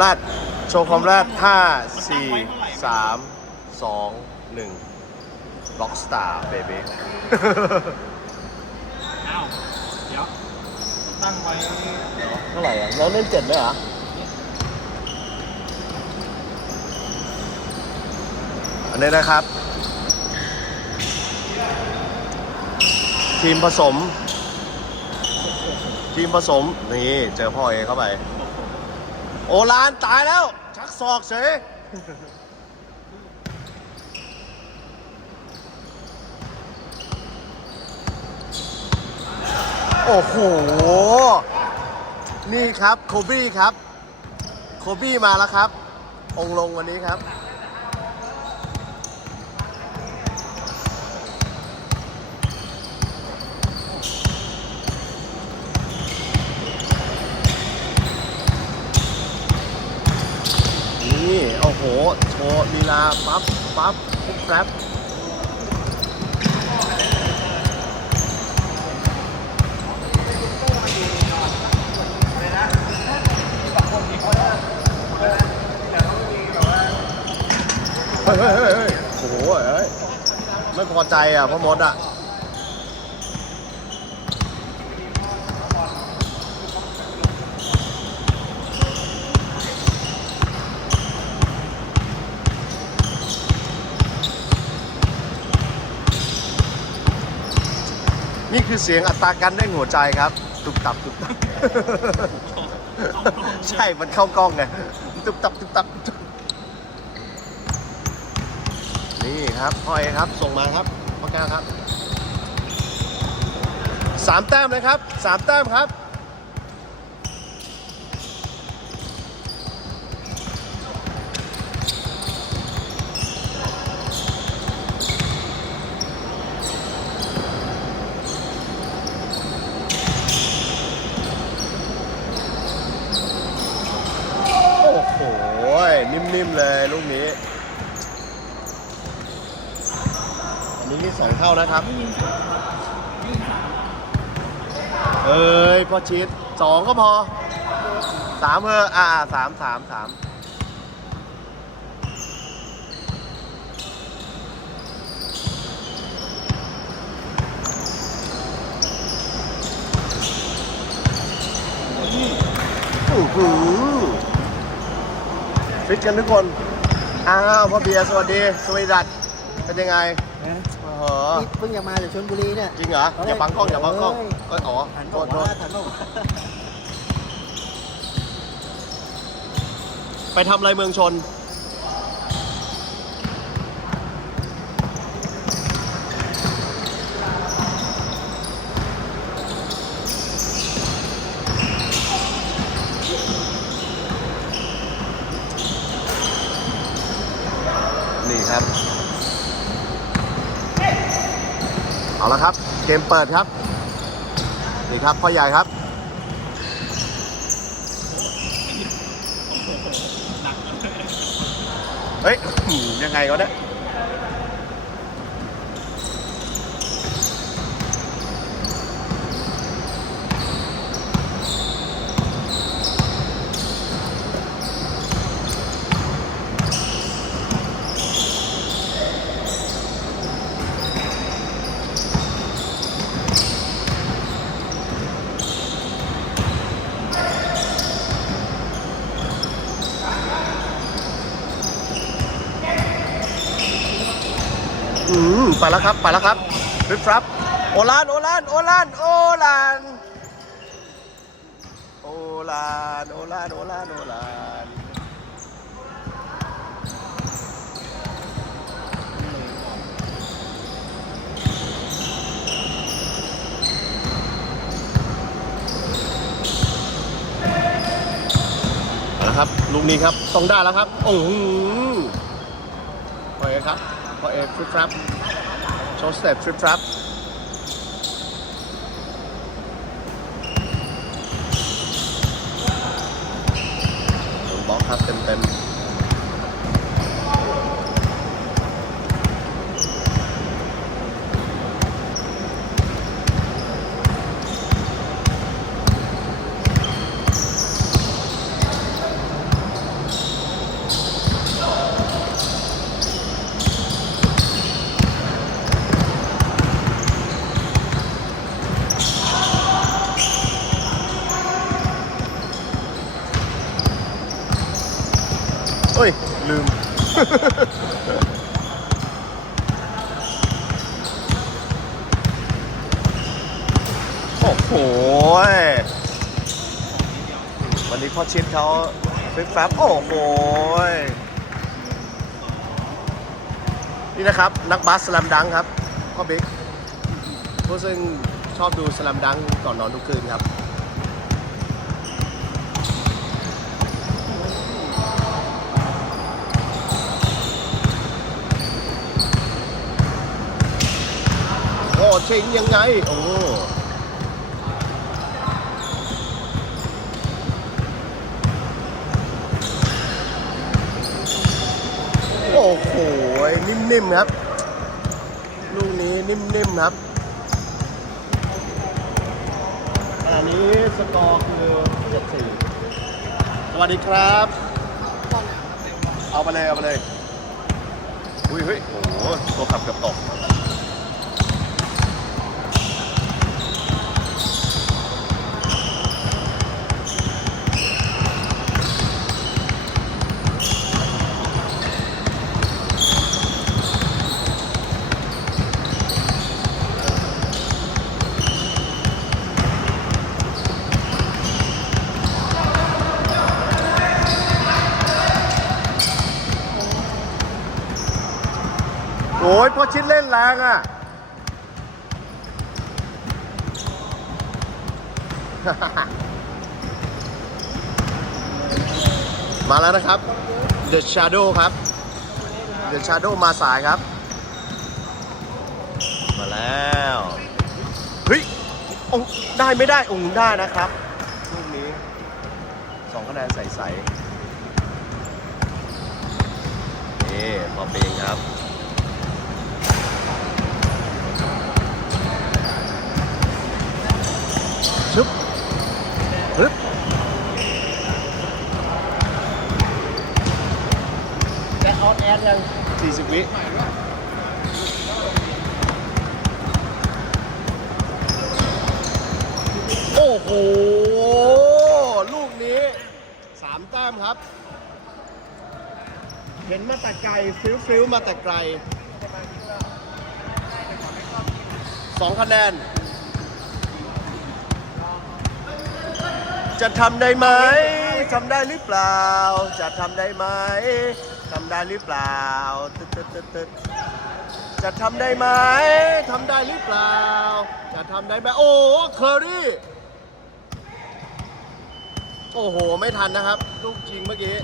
แรกโชว์ความแรกห้าสี่สามสองหนึ่งล็อกสตาร์เบบี้อ้าว เดี๋ยว ตั้งไว้เท่าไหร่อะแล้วเล่นเจ็ดไหมเหรออันนี้นะครับ ทีมผสม ทีมผสม นี่ เจอพ่อเอเข้าไป โอลานตายแล้ว ชักศอกเฉยโอ้โห นี่ครับ โคบี้ครับ โคบี้มาแล้วครับ องลงวันนี้ครับ นี่ โหโชว์ลีลาปั๊บปั๊บปุ๊บแป๊บเฮ้ยเฮ้ยเฮ้ยเฮ้ยโอ้โหเฮ้ยไม่พอใจอะพ่อมดอะ นี่คือเสียงอัตราการเด้งหัวใจครับ ตุบตับตุบตับ ใช่มันเข้ากล้องไงตุบตับตุบตับตุบตับ นี่ครับพ่อยครับ ส่งมาครับพ่อแก้วครับสามแต้มเลยครับสามแต้มครับ โอ้โห นิ่มเลยลูกนี้ อันนี้นี่สองเท่านะครับ เอ้ยพอชิดสองก็พอสามเอออ่าสามสามสามอื้อหือ ฟิตกันทุกคน อ้าวพ่อเบียร์สวัสดี สวีดัตเป็นยังไงโอ้โหนี่เพิ่งจะมาจากชลบุรีเนี่ยจริงเหรอ อย่าบังกล้องอย่าบังกล้องเอ้ยก็อ๋อหันโทบอกษโทว่าษหันบอกว่าไปทำอะไรเมืองชนนี่ครับ เอาละครับ เกมเปิดครับนี่ครับพ่อใหญ่ครับเฮ้ยยังไงก็ได้ ไปแล้วครับ ไปแล้วครับฟริบครับ โอลาน โอลาน โอลาน โอลาน โอลาน โอลาน โอลาน โอลานเอาละครับลูกนี้ครับต้องได้แล้วครับโอ้โหพอเอครับพอเอฟริบครับ โชว์สเต็ปทริปทรับบล็อกครับเต็มๆ เอ้ย ลืม โอ้โห วันนี้พ่อชิดเขาฟิกแฟบโอ้โห นี่นะครับ นักบาสสแลมดังครับพ่อบิ๊กผู้ซึ่งชอบดูสแลมดังก่อนนอนทุกคืนครับ ชิงยังไง โอ้โอ้โห นิ่มๆครับ ลูกนี้นิ่มๆครับอันนี้สกอร์คือ7-4สวัสดีครับ เอาไปเลย เอาไปเลย อุ้ยเฮ้ย โอ้โหตัวขับเกือบตก โอ้ยพอชิดเล่นแรงอะ มาแล้วนะครับ The Shadow ครับ The Shadow มาสายครับ มาแล้ว เฮ้ยองได้ไม่ได้องได้นะครับลูกนี้สองคะแนนใสๆนี่พอเปงครับ ชึบฮึบจะออนแอร์ยัง40วิโอ้โห ลูกนี้3แต้มครับ เห็นมาแต่ไกลฟิวฟิวมาแต่ไกล2คะแนน จะทำได้ไหมทำได้หรือเปล่า จะทำได้ไหมทำได้หรือเปล่าตึ๊ดตึ๊ดตึ๊ดตึ๊ดจะทำได้ไหมทำได้หรือเปล่า จะทำได้ไหมโอ้เคอรี่ โอ้โห ไม่ทันนะครับ ลูกจริงเมื่อกี้